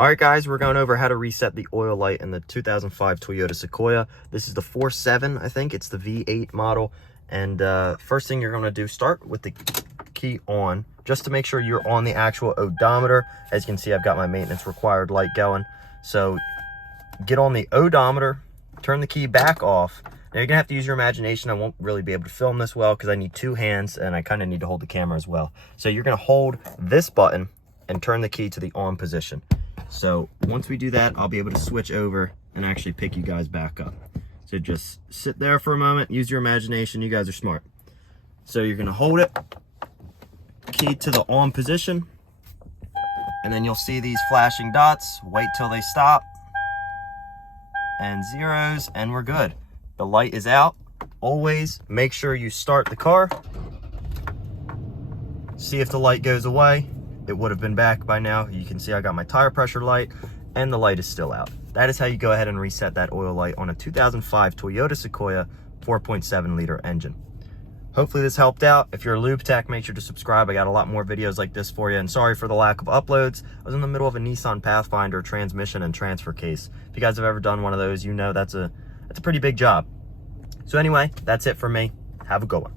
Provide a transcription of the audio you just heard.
All right, guys, we're going over how to reset the oil light in the 2005 Toyota Sequoia. This is the 4.7, I think. It's the V8 model. And first thing you're going to do, start with the key on, just to make sure you're on the actual odometer. As you can see, I've got my maintenance required light going. So get on the odometer, turn the key back off. Now you're gonna have to use your imagination. I won't really be able to film this well because I need two hands and I kind of need to hold the camera as well. So you're gonna hold this button and turn the key to the on position. So once we do that, I'll be able to switch over and actually pick you guys back up. So just sit there for a moment, use your imagination. You guys are smart. So you're gonna hold it, key to the on position, and then you'll see these flashing dots. Wait till they stop, and zeros, and we're good. The light is out. Always make sure you start the car. See if the light goes away. It would have been back by now. You can see I got my tire pressure light and the light is still out. That is how you go ahead and reset that oil light on a 2005 Toyota Sequoia 4.7 liter engine. Hopefully this helped out. If you're a lube tech, make sure to subscribe. I got a lot more videos like this for you. And sorry for the lack of uploads. I was in the middle of a Nissan Pathfinder transmission and transfer case. If you guys have ever done one of those, you know that's a pretty big job. So anyway, that's it for me. Have a good one.